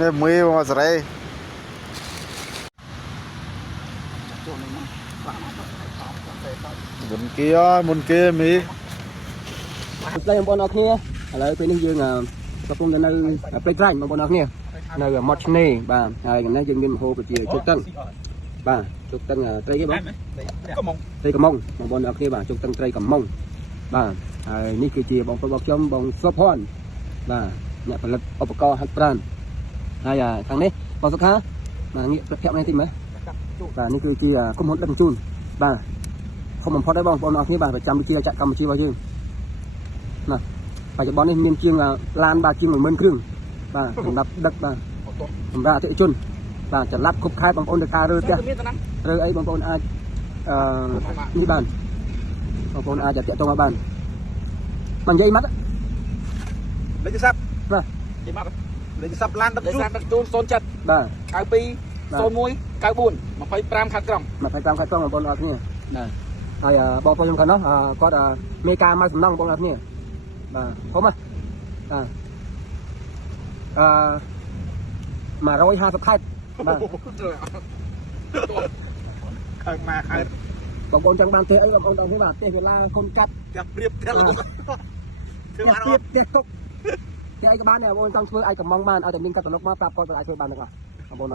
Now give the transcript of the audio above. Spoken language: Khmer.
នេះមួយមកសេរីមុនគេមីស្ដីបងប្អូនអរគ្នាឥឡូវពេលនេះយើងកំពុងតែនៅព្រៃក្រាញ់បងប្អូនអរគ្នានៅមាត់ឆ្នេរបាទហើយថ្ងៃនេះយើងមានមហោបជាជោគតឹងបាទជោគតឹងត្រីគេបងត្រីកំងបងប្អូនអរគ្នាបាទជោគតឹងត្រីកំងបាទហើយនេះគឺជាបងប្អូនរបស់ខ្ញុំបងសុភ័ណ្ឌបាទអ្នកផលិតឧបករណ៍ហាត់ប្រាណហើយខាងនេះបងសុខាបាទងាកប្រភពនេះតិចមើលបាទនេះគឺជាក្រុមហ៊ុនដឹកជញ្ជូនបាទធំបំផុតហើយបងប្អូនអរគ្នាបាទប្រចាំវិជាចក្រកម្ពុជារបស់យើងណាបច្ចុប្បន្ននេះមានជាងឡានបាទជាង 10000 គ្រឿងបាទសម្រាប់ដឹកបាទសម្រាប់អតិថិជនបាទចល័តគ្រប់ខែបងប្អូនទៅការរើផ្ទះរើអីបងប្អូនអាចនេះបានបងប្អូនអាចតាក់ទងបាននិយាយម៉ាត់លេខសាប់បាទនិយាយម៉ាត់លេខសាប់ឡានដឹកជូន07បាទ92 01 94 25 ខាត់ក្រុង25 ខាត់ក្រុងបងប្អូនអរគ្នាបាទហើយបងប្អូនខ្ញុំខាងនោះគាត់មេការមកសំណងបងប្អូនអរគ្នាបាទហុំបាទ150 ខែបាទខើមកខើបងប្អូនចង់បានទេអីបងប្អូនអរគ្នាបាទទេវេលាគុំកាត់ចាប់ព្រៀបទេធ្វើបានអត់ទេទុកទេអីក៏បានដែរបងប្អូនចង់ធ្វើឲ្យកំងបានឲ្យតែមានកាតាឡុកមកប្រាប់គាត់អាចធ្វើបានទាំងអស់បងប្អូន